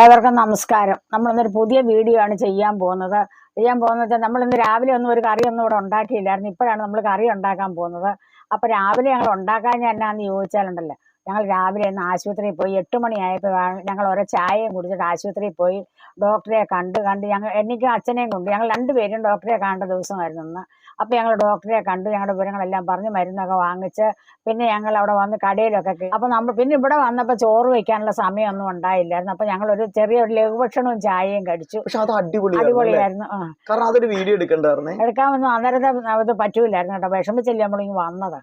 ഏവർക്കും നമസ്കാരം. നമ്മളിന്നൊരു പുതിയ വീഡിയോ ആണ് ചെയ്യാൻ പോകുന്നത്. ചെയ്യാൻ പോകുന്നത് വെച്ചാൽ നമ്മളിന്ന് രാവിലെ ഒന്നും ഒരു കറിയൊന്നും ഇവിടെ ഉണ്ടാക്കിയില്ലായിരുന്നു. ഇപ്പോഴാണ് നമ്മൾ കറി ഉണ്ടാക്കാൻ പോകുന്നത്. അപ്പോൾ രാവിലെ ഞങ്ങൾ ഉണ്ടാക്കാൻ എന്നാന്ന് ചോദിച്ചാലുണ്ടല്ലോ. ഞങ്ങൾ രാവിലെ ഇന്ന് ആശുപത്രിയിൽ പോയി എട്ട് മണിയായപ്പോൾ ഞങ്ങൾ ഓരോ ചായയും കുടിച്ചിട്ട് ആശുപത്രിയിൽ പോയി. ഡോക്ടറെ കണ്ട് കണ്ട് ഞങ്ങൾ എനിക്കും അച്ഛനെയും കൊണ്ട് ഞങ്ങൾ രണ്ടുപേരും ഡോക്ടറെ കാണേണ്ട ദിവസമായിരുന്നു ഇന്ന്. അപ്പോൾ ഞങ്ങൾ ഡോക്ടറെ കണ്ടു ഞങ്ങളുടെ വിവരങ്ങളെല്ലാം പറഞ്ഞ് മരുന്നൊക്കെ വാങ്ങിച്ച് പിന്നെ ഞങ്ങൾ അവിടെ വന്ന് കടയിലൊക്കെ അപ്പൊ അപ്പോൾ നമ്മൾ പിന്നെ ഇവിടെ വന്നപ്പോൾ ചോറ് വയ്ക്കാനുള്ള സമയമൊന്നും ഉണ്ടായില്ലായിരുന്നു. അപ്പോൾ ഞങ്ങൾ ഒരു ചെറിയൊരു ലഘുഭക്ഷണവും ചായയും കഴിച്ചു. പക്ഷെ അത് അടിപൊളിയായിരുന്നു കാരണം അതൊരു വീഡിയോ എടുക്കണ്ടായിരുന്നേ? എടുക്കാമെന്ന് അന്നേരത്തെ അത് പറ്റൂലായിരുന്നു കേട്ടോ. വിഷമിച്ചല്ലേ നമ്മളിങ്ങ് വന്നത്.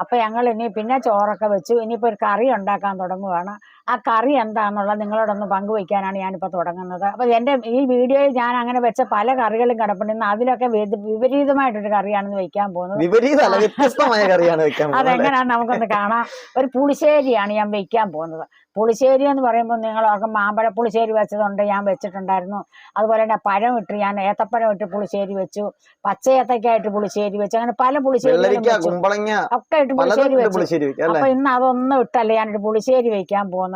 അപ്പൊ ഞങ്ങൾ ഇനി പിന്നെ ചോറൊക്കെ വെച്ചു. ഇനിയിപ്പോ ഒരു കറി ഉണ്ടാക്കാൻ തുടങ്ങുവാണ്. ആ കറി എന്താണെന്നുള്ളത് നിങ്ങളോടൊന്ന് പങ്കുവയ്ക്കാനാണ് ഞാനിപ്പോൾ തുടങ്ങുന്നത്. അപ്പോൾ എന്റെ ഈ വീഡിയോയിൽ ഞാൻ അങ്ങനെ വെച്ച പല കറികളും കിടപ്പുണ്ട്. ഇന്ന് അതിലൊക്കെ വിപ- വിപരീതമായിട്ടൊരു കറിയാണെന്ന് വെക്കാൻ പോകുന്നത്. അതെങ്ങനെയാണ്? നമുക്കൊന്ന് കാണാം. ഒരു പുളിശ്ശേരിയാണ് ഞാൻ വെക്കാൻ പോകുന്നത്. പുളിശ്ശേരി എന്ന് പറയുമ്പോൾ നിങ്ങൾ ഓർക്കും മാമ്പഴ പുളിശ്ശേരി വെച്ചതുണ്ട് ഞാൻ വെച്ചിട്ടുണ്ടായിരുന്നു. അതുപോലെ തന്നെ പഴം ഇട്ട് ഞാൻ ഏത്തപ്പഴം ഇട്ട് പുളിശ്ശേരി വെച്ചു. പച്ച ഏത്തക്കായിട്ട് പുളിശ്ശേരി വെച്ചു. അങ്ങനെ പല പുളിശ്ശേരി ഒക്കെ ഇട്ട് പുളിശ്ശേരി വെച്ചു. അപ്പൊ ഇന്ന് അതൊന്നും ഇട്ടല്ല. ഞാനൊരു പുളിശ്ശേരി വെക്കാൻ പോകുന്നത്.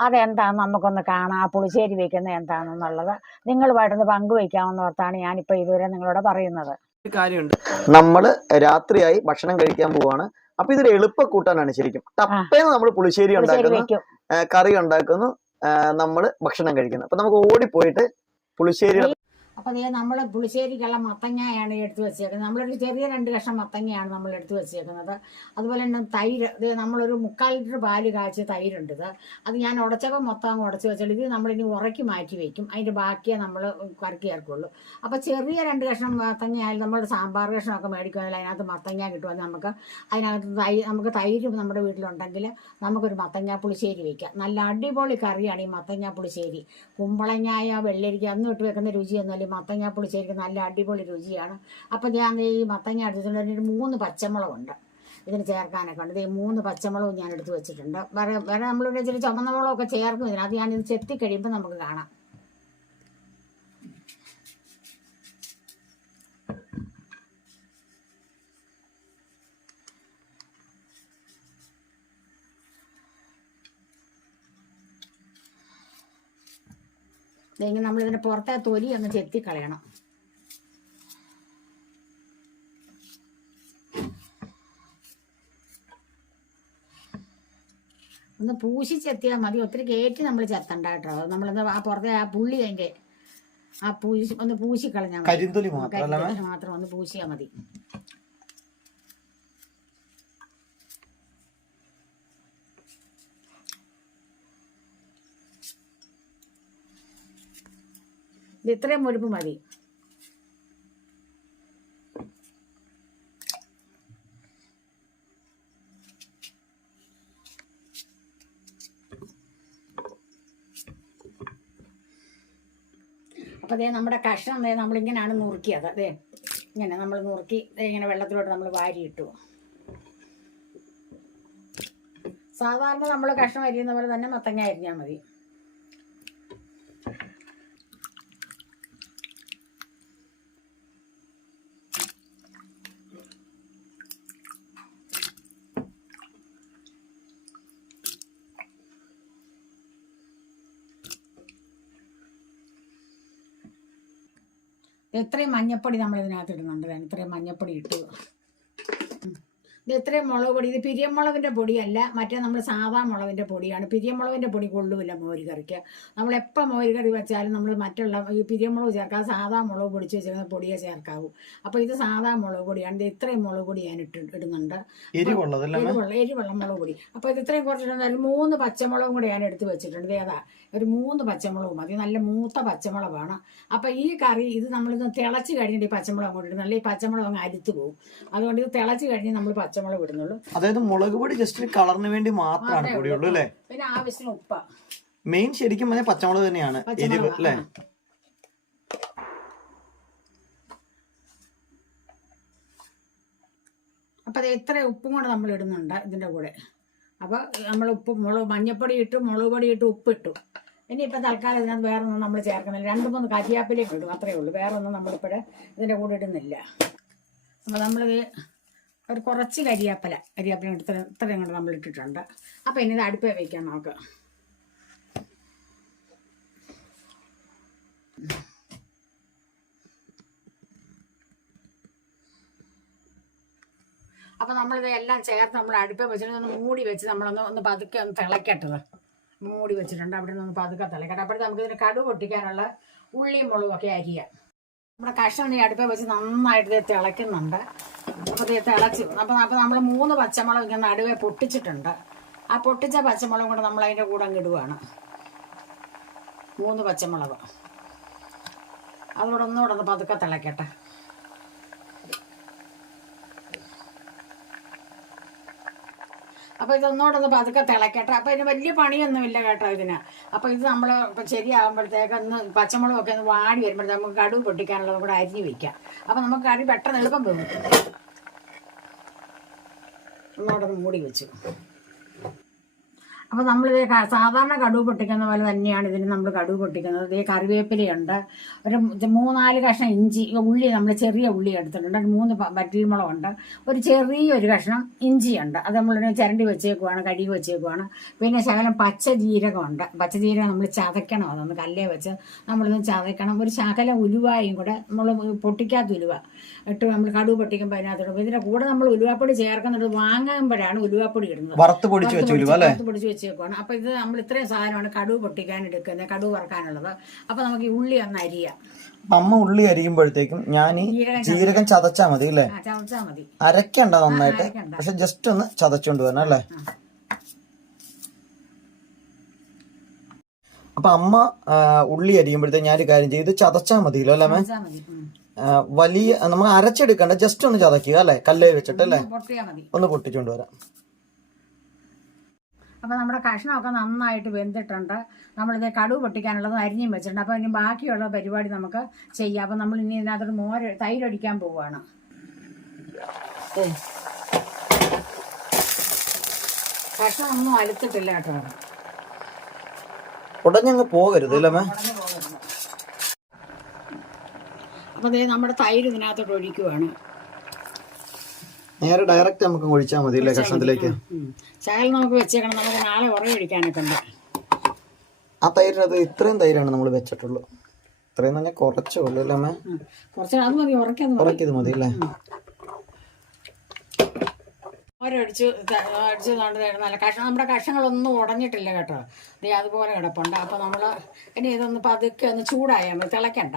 അതെന്താന്ന് നമുക്കൊന്ന് കാണാം. ആ പുളിശ്ശേരി വെക്കുന്നത് എന്താണെന്നുള്ളത്. നിങ്ങളുമായിട്ടൊന്ന് പങ്കുവെക്കാമെന്ന് ഓർത്താണ് ഞാനിപ്പോ ഇതുവരെ നിങ്ങളോട് പറയുന്നത്. കാര്യമുണ്ട്. നമ്മൾ രാത്രിയായി ഭക്ഷണം കഴിക്കാൻ പോവാണ്. അപ്പൊ ഇതൊരു എളുപ്പ കൂട്ടാനാണ് ശരിക്കും ടപ്പേന്ന് നമ്മൾ പുളിശ്ശേരി ഉണ്ടാക്കുന്നു. കറി ഉണ്ടാക്കുന്നു. നമ്മൾ നമ്മൾ ഭക്ഷണം കഴിക്കുന്നു. അപ്പൊ നമുക്ക് ഓടിപ്പോയിട്ട് പുളിശ്ശേരി അപ്പൊ ദേ നമ്മൾ പുളിശ്ശേരിക്കുള്ള മത്തങ്ങയാണ് എടുത്തു വെച്ചേക്കുന്നത്. നമ്മളൊരു ചെറിയ രണ്ട് കഷ്ണം മത്തങ്ങയാണ് നമ്മൾ എടുത്തു വെച്ചേക്കുന്നത്. അതുപോലെ തന്നെ തൈര് ഇത് നമ്മളൊരു മുക്കാൽ ലിറ്റർ പാൽ കാച്ചിയ തൈരുണ്ട് ഇത്. അത് ഞാൻ ഉടച്ചപ്പോൾ മൊത്തം അങ്ങ് ഉടച്ച് വെച്ചാൽ ഇത് നമ്മളിനി ഉറക്കി മാറ്റി വെക്കും. അതിന്റെ ബാക്കിയേ നമ്മൾ കറക്കി ചേർക്കുള്ളൂ. അപ്പൊ ചെറിയ രണ്ട് കഷ്ണം മത്തങ്ങ ആയാലും നമ്മൾ സാമ്പാർ കഷ്ണമൊക്കെ മേടിക്കുവാണെങ്കിൽ അതിനകത്ത് മത്തങ്ങ കിട്ടുമെങ്കിൽ നമുക്ക് അതിനകത്ത് തൈ നമുക്ക് തൈര് നമ്മുടെ വീട്ടിലുണ്ടെങ്കിൽ നമുക്കൊരു മത്തങ്ങ പുളിശ്ശേരി വെക്കാം. നല്ല അടിപൊളി കറിയാണ് ഈ മത്തങ്ങ പുളിശ്ശേരി. കുമ്പളങ്ങായ വെള്ളരിക്ക അന്ന് ഇട്ട് വെക്കുന്ന രുചിയൊന്നുമല്ല. മത്തങ്ങ പുളിശ്ശേരിക്ക് നല്ല അടിപൊളി രുചിയാണ്. അപ്പം ഞാൻ ഈ മത്തങ്ങ എടുത്തിട്ടുണ്ട് ഒരു മൂന്ന് പച്ചമുളകുണ്ട്. ഇതിന് ചേർക്കാനൊക്കെ ഉണ്ട്. ഈ മൂന്ന് പച്ചമുളകും ഞാൻ എടുത്ത് വെച്ചിട്ടുണ്ട്. വേറെ വേറെ നമ്മളിവിടെ ഇച്ചിരി ചുമന്ന മുളകൊക്കെ ചേർക്കും ഇതിനകത്ത്. ഞാനിത് ചെത്തി കഴിയുമ്പോൾ നമുക്ക് കാണാം. ഇങ്ങനെ നമ്മളിതിന്റെ പുറത്തെ തൊലി അങ്ങ് ചെത്തി കളയണം. ഒന്ന് പൂശി ചെത്തിയാൽ മതി. ഒത്തിരി കയറ്റി നമ്മൾ ചെത്തണ്ട കേട്ടോ. നമ്മൾ ആ പുറത്തെ ആ പുള്ളി അതിന്റെ ആ പൂശി ഒന്ന് പൂശി കളഞ്ഞാൽ മതി. കരിന്തൊലി മാത്രം ഒന്ന് പൂശിയാൽ മതി. ഇത് ഇത്രയും മുഴുപ്പ് മതി. അപ്പോൾ അതേ നമ്മുടെ കഷ്ണം അതേ നമ്മളിങ്ങനെയാണ് നുറുക്കിയത്. അതെ ഇങ്ങനെ നമ്മൾ നുറുക്കി ഇങ്ങനെ വെള്ളത്തിലോട്ട് നമ്മൾ വാരിയിട്ടു. സാധാരണ നമ്മൾ കഷ്ണം അരിയുന്ന പോലെ തന്നെ മത്തങ്ങ അരിഞ്ഞാൽ മതി. ഇത്രയും മഞ്ഞപ്പൊടി നമ്മൾ ഇതിനകത്ത് ഇടുന്നുണ്ട് ഇത്രയും മഞ്ഞപ്പൊടി ഇട്ടു. ഇത് ഇത്രയും മുളക് പൊടി. ഇത് പിരിയമുളകിന്റെ പൊടിയല്ല മറ്റേ നമ്മൾ സാധാ മുളകിന്റെ പൊടിയാണ്. പിരിയമുളകിന്റെ പൊടി കൊള്ളുമില്ല മോര് കറിക്ക്. നമ്മൾ എപ്പോൾ മോര് കറി വെച്ചാലും നമ്മൾ മറ്റുള്ള ഈ പിരിയമുളക് ചേർക്കാതെ സാധാ മുളക് പൊടിച്ച് വെച്ചിരുന്ന പൊടിയെ ചേർക്കാവൂ. അപ്പോൾ ഇത് സാധാ മുളക് പൊടിയാണ്. ഇത് ഇത്രയും മുളക് പൊടി ഞാൻ ഇട്ട് ഇടുന്നുണ്ട്. എരിവെള്ളം മുളക് പൊടി. അപ്പോൾ ഇത് ഇത്രയും കുറച്ചിട്ടുണ്ട്. ഒരു മൂന്ന് പച്ചമുളകും കൂടി ഞാൻ എടുത്ത് വെച്ചിട്ടുണ്ട്. ഏതാ? ഒരു മൂന്ന് പച്ചമുളക് മതി. നല്ല മൂത്ത പച്ചമുളകാണ്. അപ്പോൾ ഈ കറി ഇത് നമ്മളിത് തിളച്ച് കഴിഞ്ഞിട്ട് ഈ പച്ചമുളക് അങ്ങോട്ട് നല്ല ഈ പച്ചമുളക് അങ്ങ് അരിത്ത് പോകും. അതുകൊണ്ട് ഇത് തിളച്ച് കഴിഞ്ഞ് നമ്മൾ പച്ചമുളക് ഇടുന്നുള്ളൂ. അതായത് മുളക് പൊടി ജസ്റ്റ് കളറിന് വേണ്ടി മാത്രമാണ് പൊടിയുള്ളൂ അല്ലേ? പിന്നെ ആവശ്യത്തിന് ഉപ്പ. മെയിൻ ശരിക്കും പറഞ്ഞാൽ പച്ചമുളക് തന്നെയാണ്. എരിവ് അല്ലേ? അപ്പൊ അപ്പോൾ അത് എത്ര ഉപ്പും കൂടെ നമ്മൾ ഇടുന്നുണ്ട് ഇതിന്റെ കൂടെ. അപ്പോൾ നമ്മൾ ഉപ്പ് മുളക് മഞ്ഞപ്പൊടി ഇട്ടു മുളക് പൊടി ഇട്ടു ഉപ്പിട്ടു ഇനിയിപ്പോൾ തൽക്കാലം ഇതിനകത്ത് വേറെ ഒന്നും നമ്മൾ ചേർക്കുന്നില്ല. രണ്ട് മൂന്ന് കരിയാപ്പിലേക്ക് ഇടും. അത്രേ ഉള്ളൂ. വേറെ ഒന്നും നമ്മളിപ്പോഴേ ഇതിന്റെ കൂടെ ഇടുന്നില്ല. അപ്പോൾ നമ്മളിത് ഒരു കുറച്ച് കരിയാപ്പല കരിയാപ്പല ഇത്ര ഇത്ര നമ്മൾ ഇട്ടിട്ടുണ്ട് അപ്പം ഇനി ഇത് അടുപ്പേ വയ്ക്കാം നമുക്ക് അപ്പം നമ്മളിത് എല്ലാം ചേർത്ത് നമ്മൾ അടുപ്പേ വെച്ചിട്ട് ഒന്ന് മൂടി വെച്ച് നമ്മളൊന്ന് ഒന്ന് പതുക്കെ ഒന്ന് തിളക്കട്ടത് മൂടി വെച്ചിട്ടുണ്ട്. അവിടെ നിന്ന് പതുക്കെ തിളക്കട്ടെ. അപ്പോഴത്തെ നമുക്കിതിന് കടു പൊട്ടിക്കാനുള്ള ഉള്ളിയും മുളകും ഒക്കെ അരിയാം നമ്മുടെ കഷ്ണം ഈ അടുപ്പിൽ വെച്ച് നന്നായിട്ട് ഇത് തിളയ്ക്കുന്നുണ്ട്. അപ്പോൾ ഇത് തിളച്ചു. അപ്പം അപ്പം നമ്മൾ മൂന്ന് പച്ചമുളക് ഇങ്ങനെ നടുവെ പൊട്ടിച്ചിട്ടുണ്ട്. ആ പൊട്ടിച്ച പച്ചമുളകും കൂടെ നമ്മൾ അതിന്റെ കൂടെ ഇടുവാണ്. മൂന്ന് പച്ചമുളക്. അതുകൂടെ ഒന്നുകൂടെ ഒന്ന് പതുക്കെ തിളക്കട്ടെ. അപ്പോൾ ഇതൊന്നുകൂടെ ഒന്ന് പതുക്കെ തിളക്കട്ടെ അപ്പോൾ ഇതിന് വലിയ പണിയൊന്നുമില്ല കേട്ടോ ഇതിന്. അപ്പോൾ ഇത് നമ്മൾ ഇപ്പം ശരിയാകുമ്പോഴത്തേക്ക് ഒന്ന് പച്ചമുളകൊക്കെ ഒന്ന് വാടി വരുമ്പോഴത്തേക്ക് നമുക്ക് കടുവ് പൊട്ടിക്കാനുള്ളത് കൂടെ അരിഞ്ഞ് വെക്കാം. അപ്പോൾ നമുക്ക് കറി പെട്ടെന്ന് എളുപ്പം പോകും. ഒന്നുകൂടെ ഒന്ന് മൂടി വെച്ചു. അപ്പോൾ നമ്മൾ സാധാരണ കടുവ് പൊട്ടിക്കുന്ന പോലെ തന്നെയാണ് ഇതിന് നമ്മൾ കടുവ് പൊട്ടിക്കുന്നത്. ഈ കറിവേപ്പിലയുണ്ട്. ഒരു മൂന്നാൽ കഷ്ണം ഇഞ്ചി ഉള്ളി നമ്മൾ ചെറിയ ഉള്ളി എടുത്തിട്ടുണ്ട്. മൂന്ന് വറ്റൽമുളകുണ്ട്. ഒരു ചെറിയൊരു കഷ്ണം ഇഞ്ചിയുണ്ട്. അത് നമ്മൾ ചിരണ്ടി വെച്ചേക്കുവാണ് കഴുകി വെച്ചേക്കുവാണ്. പിന്നെ ശകലം പച്ച ജീരകമുണ്ട്. പച്ച ജീരകം നമ്മൾ ചതയ്ക്കണം. അതൊന്ന് കല്ലേ വെച്ച് നമ്മളൊന്ന് ചതയ്ക്കണം. ഒരു ശകലം ഉലുവായും കൂടെ നമ്മൾ പൊട്ടിക്കാത്ത ഉലുവ. ഇട്ട് നമ്മൾ കടുവ് പൊട്ടിക്കുമ്പോൾ അതിനകത്തോട്ട് ഇതിന്റെ കൂടെ നമ്മൾ ഉലുവാപ്പൊടി ചേർക്കുന്നുണ്ട്. വാങ്ങുമ്പോഴാണ് ഉലുവാപ്പൊടി ഇടുന്നത്. വറുത്ത് പൊടിച്ച് വെച്ച വറുത്ത് പൊടിച്ച് വെച്ചേക്കുവാണ്. അപ്പൊ ഇത് നമ്മൾ ഇത്രയും സാധനമാണ് കടുവ് പൊട്ടിക്കാൻ എടുക്കുന്നത് കടുവ് വറക്കാനുള്ളത്. അപ്പൊ നമുക്ക് ഈ ഉള്ളി ഒന്ന് അരിയാം. അമ്മ ഉള്ളി അരിയുമ്പോഴത്തേക്കും ഞാൻ ഈ ജീരകം ചതച്ചാ മതി അല്ലേ? ചതച്ചാൽ മതി. അരക്കണ്ട നന്നായിട്ട്. പക്ഷെ ജസ്റ്റ് ഒന്ന് ചതച്ചോണ്ട് വരണം അല്ലേ? അപ്പൊ അമ്മ ഉള്ളി അരിയുമ്പോഴത്തേക്ക് ഞാനൊരു കാര്യം ചെയ്ത് ചതച്ചാ മതിയല്ലോ അല്ലേ വലിയ നമ്മൾ അരച്ചെടുക്കണ്ട ജസ്റ്റ് ഒന്ന് ചതക്കുക അല്ലേ? കല്ലേ വെച്ചിട്ട് അല്ലേ? ഒന്ന് പൊട്ടിച്ചുകൊണ്ട് വരാം. അപ്പൊ നമ്മുടെ കഷ്ണമൊക്കെ നന്നായിട്ട് വെന്തിട്ടുണ്ട്. നമ്മളിത് കടുവ് പൊട്ടിക്കാനുള്ളത് അരിഞ്ഞും വെച്ചിട്ടുണ്ട്. അപ്പോൾ ഇനി ബാക്കിയുള്ള പരിപാടി നമുക്ക് ചെയ്യാം. അപ്പൊ നമ്മൾ ഇനി ഇതിനകത്തോട്ട് മോര് തൈരൊടിക്കാൻ പോവുകയാണ്. കഷ്ണം ഒന്നും അലുത്തിട്ടില്ല കേട്ടോ. ഉടഞ്ഞങ്ങ് പോകരുത് അല്ലേ അമ്മേ ഉടഞ്ഞു പോകരുത് അപ്പൊ ദേ നമ്മുടെ തൈര് ഇതിനകത്തോട്ട് ഒഴിക്കുവാണ്. നേരെ ഡയറക്റ്റ് നമുക്ക് ഒഴിച്ചാൽ മതി അല്ലേ കഷ്ണത്തിലേക്ക്. ശകലം നമുക്ക് വെച്ചേക്കണം. നമുക്ക് നാളെ ഉറ ഒഴിക്കാനൊക്കെ ഉണ്ട്. ആ തൈരിനകത്ത് ഇത്രയും തൈരാണ് നമ്മൾ വെച്ചിട്ടുള്ളൂ. ഇത്രയും തന്നെ കുറച്ചേ ഉള്ളൂ അല്ലേ അമ്മേ. കുറച്ച് അത് മതി ഉറക്കിയത് ഉറക്കിയത് മതി അല്ലേ? ഒരടിച്ച് അടിച്ച് കൊണ്ട് നല്ല കഷ നമ്മുടെ കഷങ്ങളൊന്നും ഉടഞ്ഞിട്ടില്ല കേട്ടോ. ദേ അതുപോലെ കിടപ്പുണ്ട്. അപ്പോൾ നമ്മൾ ഇനി ഇതൊന്ന് പതുക്കെ ഒന്ന് ചൂടായാൽ മതി തിളയ്ക്കണ്ട.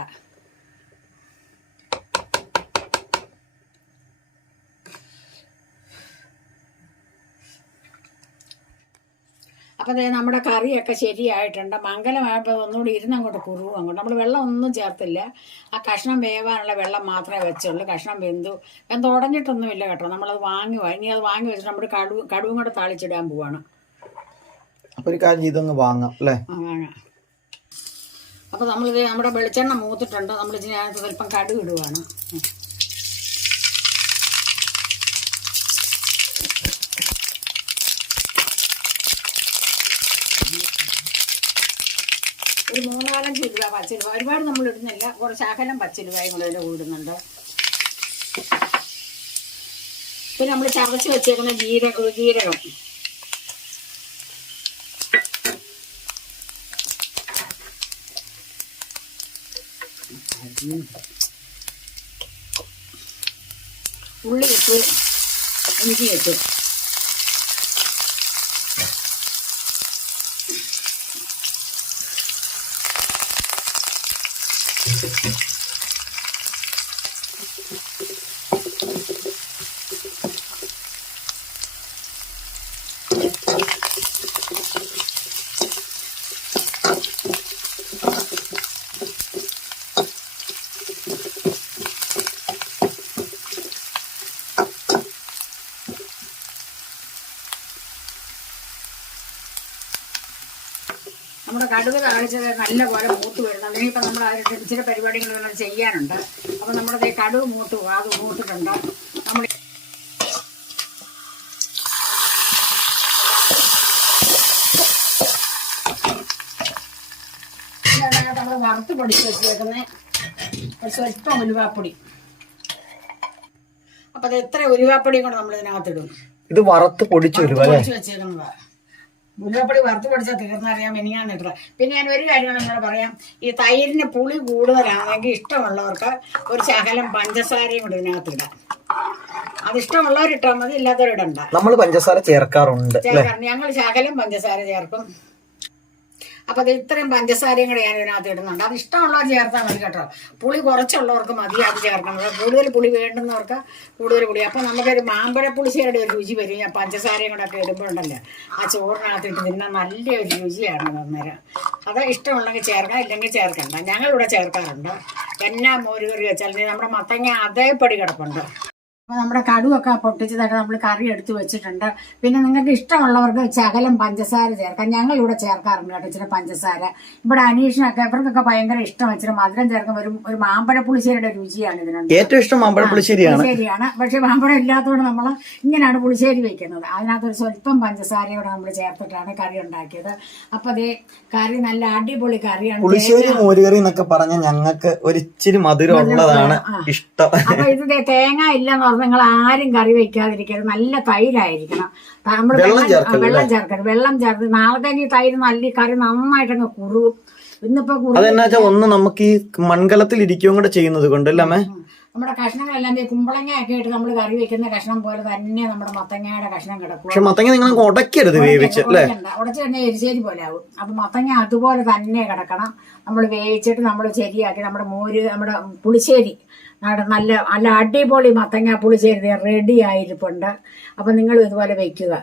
അപ്പോൾ നമ്മുടെ കറിയൊക്കെ ശരിയായിട്ടുണ്ട്. മംഗലമായപ്പോൾ ഒന്നുകൂടി ഇരുന്നങ്ങോട്ട് കുറുവും അങ്ങോട്ട്. നമ്മൾ വെള്ളം ഒന്നും ചേർത്തില്ല. ആ കഷ്ണം വേവാനുള്ള വെള്ളം മാത്രമേ വെച്ചുള്ളൂ. കഷ്ണം വെന്തു. വെന്ത് ഉടഞ്ഞിട്ടൊന്നുമില്ല കേട്ടോ. നമ്മളത് വാങ്ങി ഇനി അത് വാങ്ങി വെച്ചിട്ട് നമ്മുടെ കടുവ കടുവും കൂടെ താളിച്ചിടാൻ പോവാണ്. അപ്പൊ ഒരു കാര്യം ഇതൊന്ന് വാങ്ങാം അല്ലേ? ആ വാങ്ങാം. അപ്പോൾ നമ്മളിത് നമ്മുടെ വെളിച്ചെണ്ണ മൂത്തിട്ടുണ്ട്. നമ്മൾ ഇതിനകത്ത് സ്വല്പം കടുക് ഒരു മൂന്നാലഞ്ച് രൂപ പച്ചരുവ ഒരുപാട് നമ്മൾ ഇടുന്നില്ല. കുറച്ച് അകലം പച്ചരുവ കൂടെ കൂടുന്നുണ്ട്. പിന്നെ നമ്മൾ ചതച്ച് വെച്ചേക്കുന്ന ജീരക ജീരകം. ഉള്ളി ഇട്ട് ഇഞ്ചി ഇട്ട് നമ്മുടെ കടുക് കാണിച്ചത് നല്ല പോലെ മൂത്ത് വരുന്നുണ്ട് ഇനിയിപ്പോൾ നമ്മൾ ചില പരിപാടികൾ നമ്മൾ ചെയ്യാനുണ്ട്. അപ്പോൾ നമ്മുടെ ഈ കടുക് മൂത്ത്. അത് മൂത്തിട്ടുണ്ട്. നമ്മൾ നമ്മൾ വറുത്ത് പൊടിച്ച് വെച്ചേക്കുന്നത് ഒരു സ്വല്പം ഉലുവാപ്പൊടി. അപ്പോൾ അത് എത്ര ഉലുവാപ്പൊടിയും കൂടെ നമ്മൾ ഇതിനകത്തിടും ഇത് വറുത്ത് പൊടിച്ചു വരും അല്ലേ? പൊടിച്ച് വെച്ചേക്കുന്നതാ. മുല്ലപ്പൊടി വറുത്ത് പൊടിച്ചാൽ തീർന്നറിയാൻ മെനിയാന്നിട്ട് പിന്നെ ഞാൻ ഒരു കാര്യം നിങ്ങളോട് പറയാം. ഈ തൈരിന് പുളി കൂടുതലാണെങ്കിൽ ഇഷ്ടമുള്ളവർക്ക് ഒരു ശകലം പഞ്ചസാരയും കൂടി ഇതിനകത്ത് ഇടാം അതിഷ്ടമുള്ളവരിട്ടാൽ മതി ഇല്ലാത്തവരിടണ്ട. നമ്മൾ പഞ്ചസാര ചേർക്കാറുണ്ട് ഞങ്ങൾ ശകലം പഞ്ചസാര ചേർക്കും. അപ്പൊ അത് ഇത്രയും പഞ്ചസാരയും കൂടെ ഞാൻ ഇതിനകത്ത് ഇടുന്നുണ്ട്. അത് ഇഷ്ടമുള്ളവർ ചേർത്താൽ മതി കേട്ടോ. പുളി കുറച്ചുള്ളവർക്ക് മതി അത് ചേർക്കണം. കൂടുതൽ പുളി വേണ്ടുന്നവർക്ക് കൂടുതൽ പുളി. അപ്പൊ നമുക്കൊരു മാമ്പഴ പുളിശ്ശേരിയുടെ ഒരു രുചി വരും. ഞാൻ പഞ്ചസാരയും കൂടെ ഒക്കെ ഇടുമ്പോഴുണ്ടല്ലോ ആ ചോറിനകത്ത് ഇട്ട് തിന്നാൻ നല്ലൊരു രുചിയാണ് അന്നേരം. അത് ഇഷ്ടമുള്ളെങ്കിൽ ചേർക്കാം ഇല്ലെങ്കിൽ ചേർക്കണ്ട. ഞങ്ങളിവിടെ ചേർക്കാറുണ്ട്. എന്നാ മോരുകറി വെച്ചാൽ നമ്മുടെ മത്തങ്ങ അതേപടി കിടപ്പുണ്ട്. അപ്പോൾ നമ്മുടെ കടുവൊക്കെ പൊട്ടിച്ചതൊക്കെ നമ്മൾ കറി എടുത്ത് വെച്ചിട്ടുണ്ട്. പിന്നെ നിങ്ങൾക്ക് ഇഷ്ടമുള്ളവർക്ക് ശകലം പഞ്ചസാര ചേർക്കാം. ഞങ്ങൾ ഇവിടെ ചേർക്കാറുണ്ട് കേട്ടോ ഇച്ചിരി പഞ്ചസാര. ഇവിടെ അനീഷിനൊക്കെ ഇവർക്കൊക്കെ ഭയങ്കര ഇഷ്ടം ഇച്ചിരി മധുരം ചേർക്കുമ്പോൾ ഒരു ഒരു മാമ്പഴപ്പുളിശ്ശേരിയുടെ രുചിയാണ് ഇതിനുണ്ട്. ഏറ്റവും ഇഷ്ടം മാമ്പഴപ്പുളിശ്ശേരിയാണ്. പുളിശ്ശേരിയാണ്. പക്ഷെ മാമ്പഴം ഇല്ലാത്തതുകൊണ്ട് നമ്മൾ ഇങ്ങനെയാണ് പുളിശ്ശേരി വെക്കുന്നത്. അതിനകത്ത് ഒരു സ്വല്പം പഞ്ചസാരയോടെ നമ്മൾ ചേർത്തിട്ടാണ് കറി ഉണ്ടാക്കിയത്. അപ്പൊ അതേ കറി നല്ല അടിപൊളി കറിയാണ്. പുളിശ്ശേരി മോരുകറി എന്നൊക്കെ പറഞ്ഞാൽ ഞങ്ങൾക്ക് ഒരിച്ചിരി മധുരം ഉള്ളതാണ് ഇഷ്ടം. അപ്പൊ ഇത് ദേ തേങ്ങ ഇല്ലെന്ന് നിങ്ങൾ ആരും കറി വെക്കാതിരിക്കരുത്. നല്ല തൈരായിരിക്കണം. നമ്മൾ വെള്ളം ചേർക്കരുത് വെള്ളം ചേർത്ത് നാളത്തേക്ക് ഈ തൈര് നല്ല കറി നന്നായിട്ടങ്ങ് കുറുകും. ഇന്നിപ്പോ അതെന്നാ ഒന്ന് നമുക്ക് ഈ മൺകലത്തിൽ ഇരിക്കുകയും കൂടെ ചെയ്യുന്നത് കൊണ്ട് അല്ലേ അമ്മേ? നമ്മുടെ കഷ്ണങ്ങളെല്ലാം കുമ്പളങ്ങ കുമ്പളങ്ങയൊക്കെ ഇട്ട് നമ്മൾ കറി വെക്കുന്ന കഷ്ണം പോലെ തന്നെ നമ്മുടെ മത്തങ്ങയുടെ കഷ്ണം കിടക്കും. പക്ഷെ മത്തങ്ങ നിങ്ങൾ ഉടക്കരുത് വേവിച്ച് അല്ലേ? ഉടച്ചു എരിശ്ശേരി പോലെ ആവും. അപ്പൊ മത്തങ്ങ അതുപോലെ തന്നെ കിടക്കണം. നമ്മൾ വേവിച്ചിട്ട് നമ്മൾ ശരിയാക്കി നമ്മുടെ മോര് നമ്മുടെ പുളിശ്ശേരി. നമ്മുടെ നല്ല നല്ല അടിപൊളി മത്തങ്ങ പുളിശ്ശേരി റെഡി ആയിരിപ്പുണ്ട്. അപ്പൊ നിങ്ങൾ ഇതുപോലെ വെക്കുക.